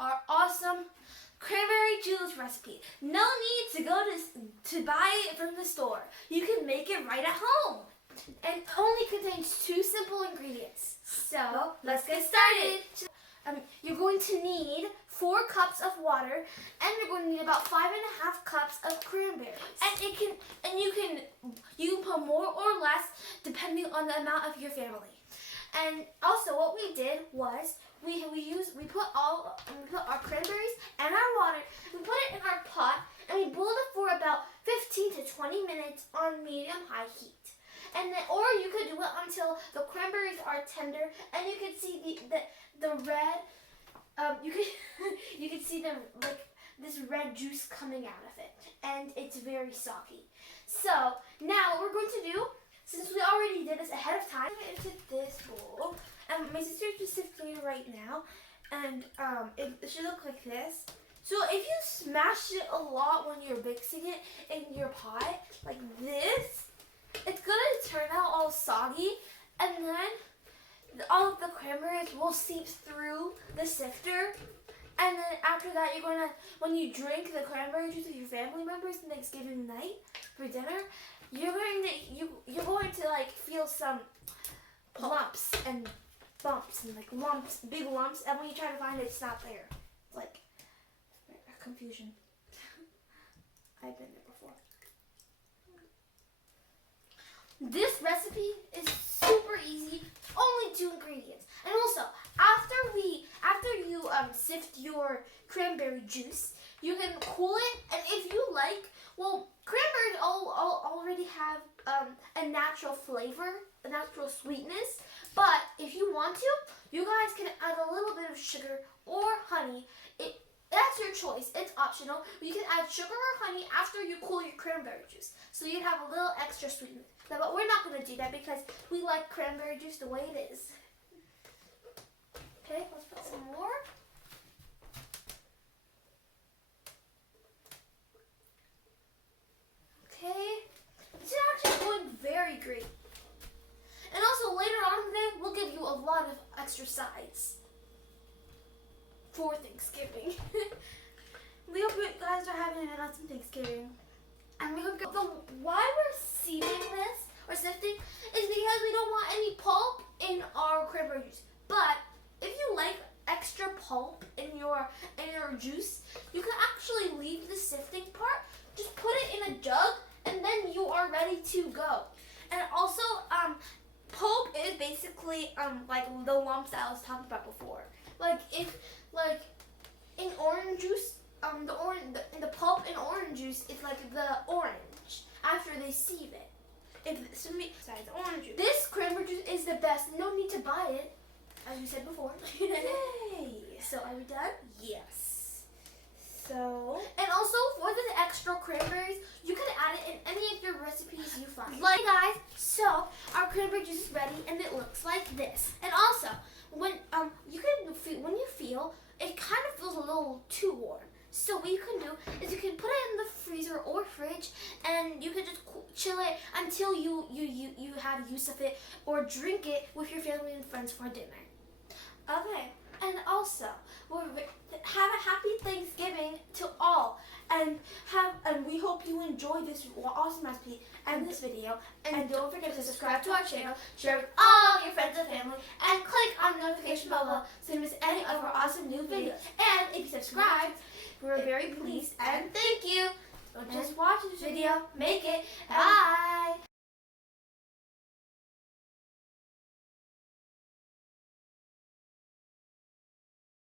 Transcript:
our awesome cranberry juice recipe. No need to go to buy it from the store. You can make it right at home. And it only contains 2 simple ingredients. So let's get started. You're going to need 4 cups of water, and you're going to need about 5.5 cups of cranberries. And you can put more or less depending on the amount of your family. And also, what we did was we put our cranberries and our water. We put it in our pot, and we boiled it for about 15 to 20 minutes on medium-high heat. And then, or you could do it until the cranberries are tender, and you can see the red. You can see this red juice coming out of it, and it's very soggy. So now what we're going to do, since we already did this ahead of time, into this bowl. And my sister's just sifting it right now, and it should look like this. So if you smash it a lot when you're mixing it in your pot, like this, it's gonna turn out all soggy, and then all of the cranberries will seep through the sifter. And then after that, you're gonna, when you drink the cranberry juice with your family members Thanksgiving night for dinner, you're going to like feel some lumps and bumps and like lumps, big lumps, and when you try to find it, it's not there. It's like confusion. I've been there before. This recipe is super easy, only 2 ingredients. And also, after you sift your cranberry juice, you can cool it, and if you like, well, cranberries already have a natural flavor, a natural sweetness, but if you want to, you guys can add a little bit of sugar or honey. That's your choice. It's optional. You can add sugar or honey after you cool your cranberry juice, so you can have a little extra sweetness. But we're not going to do that because we like cranberry juice the way it is. Okay, let's put some more. Okay, this is actually going very great. And also later on today, we'll give you a lot of extra sides for Thanksgiving. We hope you guys are having an awesome Thanksgiving. And we hope why we're sieving this or sifting is because we don't want any pulp in our cranberry juice. But if you like extra pulp in your juice, you can actually leave the sifting part. Just put it in a jug, and then you are ready to go. And also, pulp is basically like the lumps that I was talking about before. Like in orange juice, the pulp in orange juice is like the orange after they sieve it. Besides orange juice, this cranberry juice is the best. No need to buy it, as we said before. Yay! So are we done? Yes. So, and also for the extra cranberries, you can add it in any of your recipes you find. Like guys, so our cranberry juice is ready, and it looks like this. And also, when you feel it kind of feels a little too warm. So what you can do is you can put it in the freezer or fridge, and you can just chill it until you have use of it, or drink it with your family and friends for dinner. Okay, and also have a happy Thanksgiving to all, and we hope you enjoy this awesome recipe and this video. And don't forget to subscribe to our channel, share with all your friends and family, and click on the notification bell so you don't miss any of our awesome new videos. And if you subscribe, we're very pleased and thank you. So just watch this video, make it. Bye.